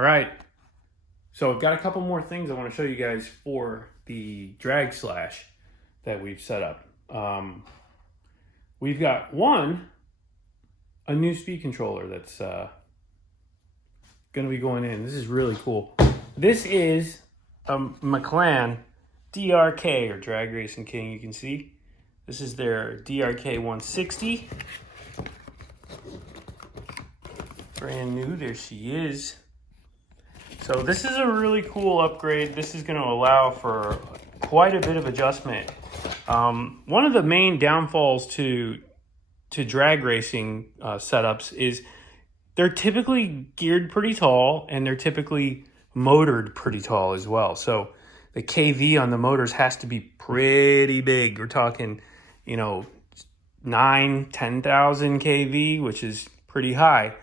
All right. So I've got a couple more things I want to show you guys for the drag slash that we've set up. We've got a new speed controller that's going to be going in. This is really cool. This is a McLaren DRK, or Drag Racing King, you can see. This is their DRK 160. Brand new, there she is. So this is a really cool upgrade. This is going to allow for quite a bit of adjustment. One of the main downfalls to drag racing setups is they're typically geared pretty tall, and they're typically motored pretty tall as well. So the KV on the motors has to be pretty big. We're talking, 10,000 KV, which is pretty high.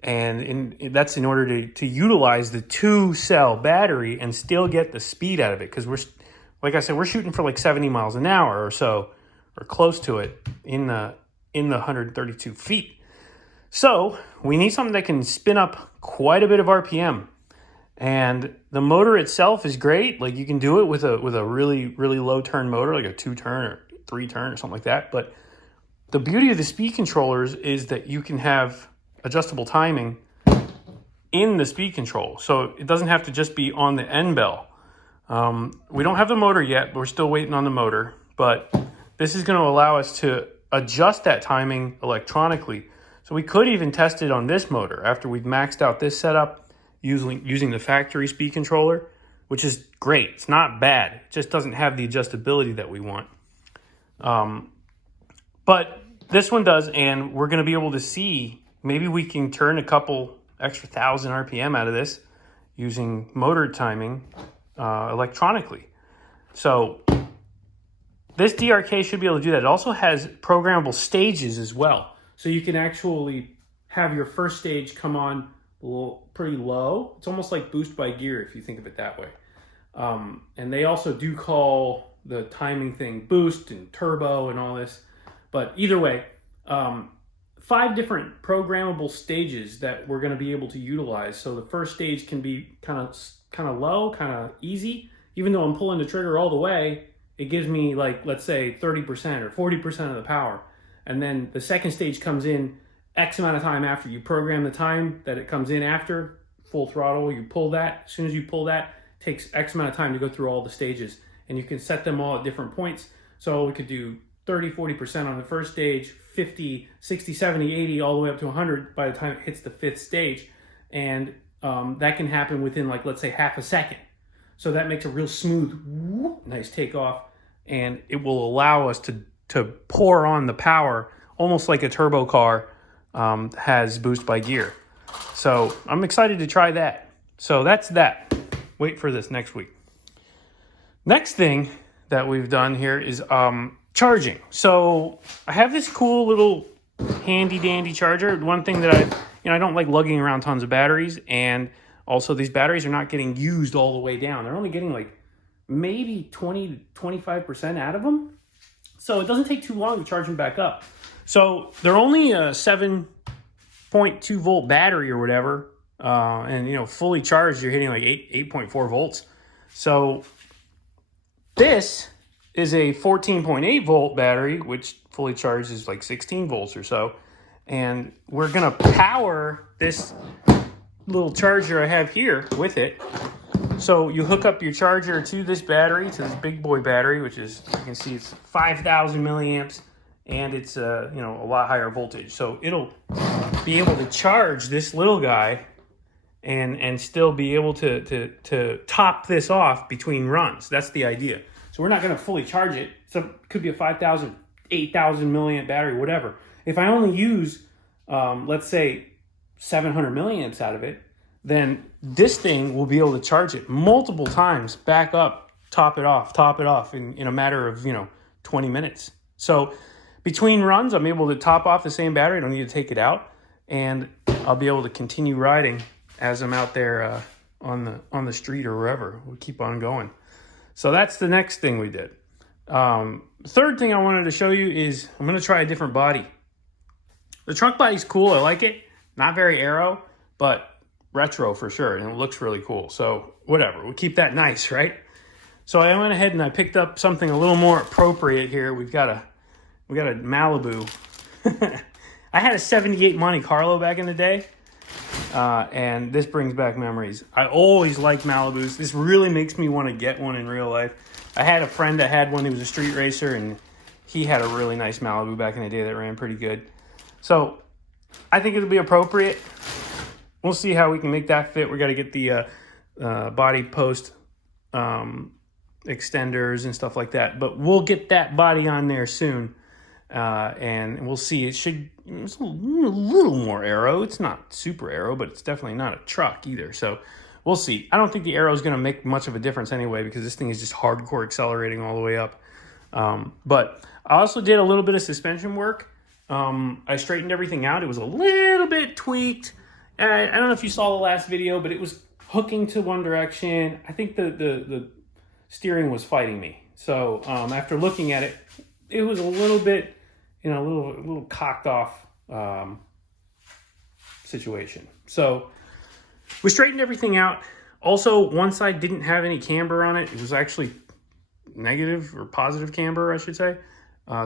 And that's in order to utilize the 2-cell battery and still get the speed out of it. Because like I said, we're shooting for like 70 miles an hour or so, or close to it in the 132 feet. So we need something that can spin up quite a bit of RPM. And the motor itself is great. Like, you can do it with a really, really low turn motor, like a 2-turn or 3-turn or something like that. But the beauty of the speed controllers is that you can have adjustable timing in the speed control. So it doesn't have to just be on the end bell. We don't have the motor yet, but we're still waiting on the motor. But this is going to allow us to adjust that timing electronically. So we could even test it on this motor after we've maxed out this setup using the factory speed controller, which is great. It's not bad. It just doesn't have the adjustability that we want. But this one does, and we're going to be able to see, maybe we can turn a couple extra 1,000 RPM out of this using motor timing electronically. So this DRK should be able to do that. It also has programmable stages as well. So you can actually have your first stage come on pretty low. It's almost like boost by gear if you think of it that way. And they also do call the timing thing boost and turbo and all this. But either way, 5 different programmable stages that we're going to be able to utilize. So the first stage can be kind of low, kind of easy. Even though I'm pulling the trigger all the way, it gives me, like, let's say 30% or 40% of the power. And then the second stage comes in X amount of time after. You program the time that it comes in after, full throttle, you pull that. As soon as you pull that, it takes X amount of time to go through all the stages. And you can set them all at different points. So we could do 30, 40% on the first stage, 50, 60, 70, 80, all the way up to 100 by the time it hits the 5th stage. And that can happen within, like, let's say half a second. So that makes a real smooth, nice takeoff. And it will allow us to pour on the power, almost like a turbo car has boost by gear. So I'm excited to try that. So that's that. Wait for this next week. Next thing that we've done here is charging. So I have this cool little handy dandy charger. One thing that I don't like lugging around tons of batteries, and also these batteries are not getting used all the way down. They're only getting like maybe 20 to 25% out of them. So it doesn't take too long to charge them back up. So they're only a 7.2 volt battery or whatever. And fully charged, you're hitting like 8.4 volts. So this is a 14.8 volt battery, which fully charged is like 16 volts or so. And we're going to power this little charger I have here with it. So you hook up your charger to this battery, to this big boy battery, which is, you can see it's 5,000 milliamps, and it's a lot higher voltage. So it'll be able to charge this little guy and still be able to top this off between runs. That's the idea. So we're not going to fully charge it. So it could be a 5,000, 8,000 milliamp battery, whatever. If I only use, let's say, 700 milliamps out of it, then this thing will be able to charge it multiple times, back up, top it off in a matter of 20 minutes. So between runs, I'm able to top off the same battery. I don't need to take it out, and I'll be able to continue riding as I'm out there on the street or wherever. We'll keep on going. So that's the next thing we did. Third thing I wanted to show you is I'm going to try a different body. The truck body's cool. I like it. Not very aero, but retro for sure, and it looks really cool. So whatever, we'll keep that nice, right? So I went ahead and I picked up something a little more appropriate here. We got a Malibu. I had a 78 Monte Carlo back in the day, and this brings back memories. I always liked Malibus. This really makes me want to get one in real life. I had a friend that had one. He was a street racer, and he had a really nice Malibu back in the day that ran pretty good. So I think it'll be appropriate. We'll see how we can make that fit. We got to get the body post extenders and stuff like that. But we'll get that body on there soon. And we'll see. It's a little more aero. It's not super aero, but it's definitely not a truck either. So we'll see. I don't think the aero is going to make much of a difference anyway, because this thing is just hardcore accelerating all the way up. But I also did a little bit of suspension work. I straightened everything out. It was a little bit tweaked. And I don't know if you saw the last video, but it was hooking to one direction. I think the steering was fighting me. So after looking at it, it was a little bit, a little cocked off situation. So we straightened everything out. Also, one side didn't have any camber on it. It was actually negative or positive camber, I should say.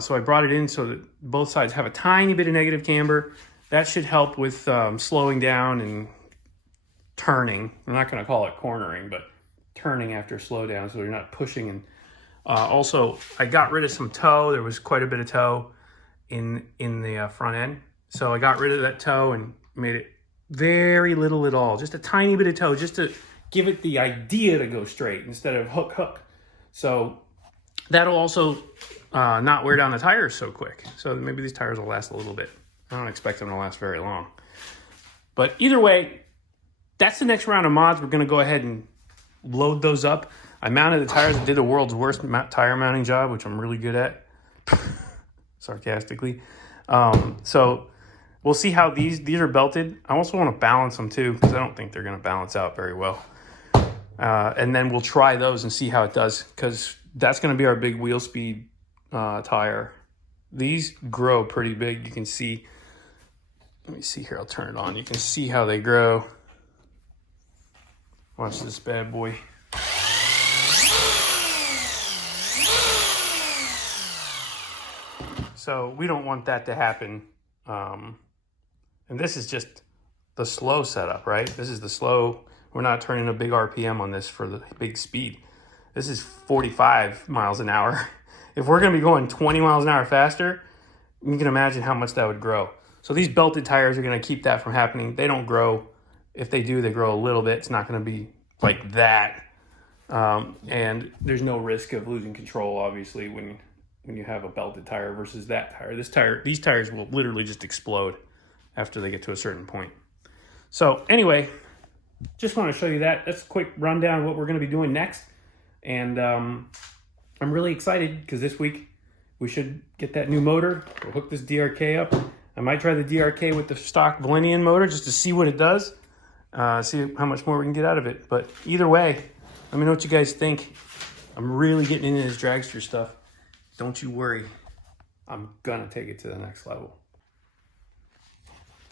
So I brought it in so that both sides have a tiny bit of negative camber. That should help with slowing down and turning. I'm not going to call it cornering, but turning after slowdown, so you're not pushing. And also, I got rid of some toe. There was quite a bit of toe in the front end. So I got rid of that toe and made it very little at all. Just a tiny bit of toe, just to give it the idea to go straight instead of hook. So that'll also not wear down the tires so quick. So maybe these tires will last a little bit. I don't expect them to last very long. But either way, that's the next round of mods. We're going to go ahead and load those up. I mounted the tires. I did the world's worst tire mounting job, which I'm really good at, sarcastically. So we'll see how these are belted. I also want to balance them too, because I don't think they're going to balance out very well. And then we'll try those and see how it does, because that's going to be our big wheel speed tire. These grow pretty big. You can see. Let me see here. I'll turn it on. You can see how they grow. Watch this bad boy. So we don't want that to happen. And this is just the slow setup, right? This is the slow. We're not turning a big RPM on this for the big speed. This is 45 miles an hour. If we're going to be going 20 miles an hour faster, you can imagine how much that would grow. So these belted tires are going to keep that from happening. They don't grow. If they do, they grow a little bit. It's not going to be like that. And there's no risk of losing control, obviously, when you have a belted tire versus that tire. These tires will literally just explode after they get to a certain point. So anyway, just want to show you that. That's a quick rundown of what we're going to be doing next. And I'm really excited because this week we should get that new motor. We'll hook this DRK up. I might try the DRK with the stock Valenian motor just to see what it does. See how much more we can get out of it. But either way, let me know what you guys think. I'm really getting into this dragster stuff. Don't you worry. I'm gonna take it to the next level.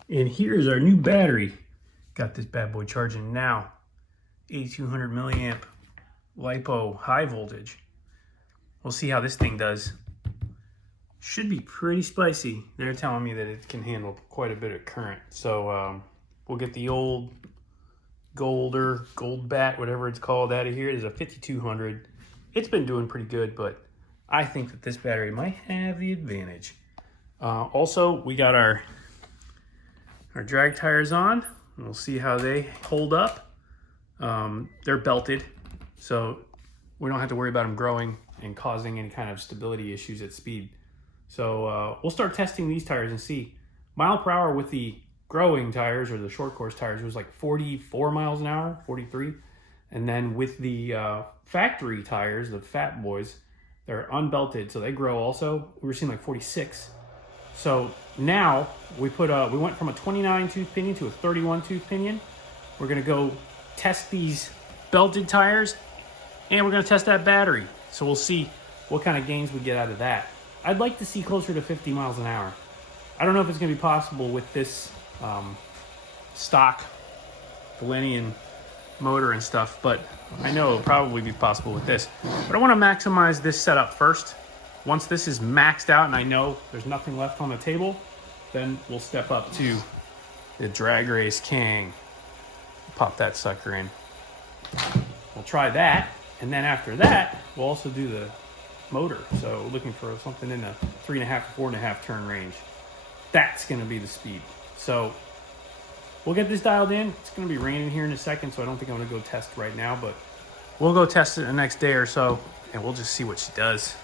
And here's our new battery. Got this bad boy charging now. 8200 milliamp LiPo high voltage. We'll see how this thing does. Should be pretty spicy. They're telling me that it can handle quite a bit of current. So we'll get the old gold bat, whatever it's called, out of here. There's a 5200. It's been doing pretty good, but I think that this battery might have the advantage. Also, we got our drag tires on. We'll see how they hold up. They're belted, so we don't have to worry about them growing and causing any kind of stability issues at speed. So we'll start testing these tires and see. Mile per hour with the growing tires or the short course tires was like 44 miles an hour, 43. And then with the factory tires, the fat boys, they're unbelted, so they grow also. We were seeing like 46. So now we went from a 29 tooth pinion to a 31 tooth pinion. We're gonna go test these belted tires, and we're gonna test that battery. So we'll see what kind of gains we get out of that. I'd like to see closer to 50 miles an hour. I don't know if it's gonna be possible with this stock Galenian motor and stuff, but I know it'll probably be possible with this. But I want to maximize this setup first. Once this is maxed out and I know there's nothing left on the table, then we'll step up to the Drag Race King. Pop that sucker in. We'll try that, and then after that, we'll also do the motor. So looking for something in the 3.5 to 4.5 turn range. That's going to be the speed. So we'll get this dialed in. It's going to be raining here in a second, so I don't think I'm going to go test right now, but we'll go test it the next day or so, and we'll just see what she does.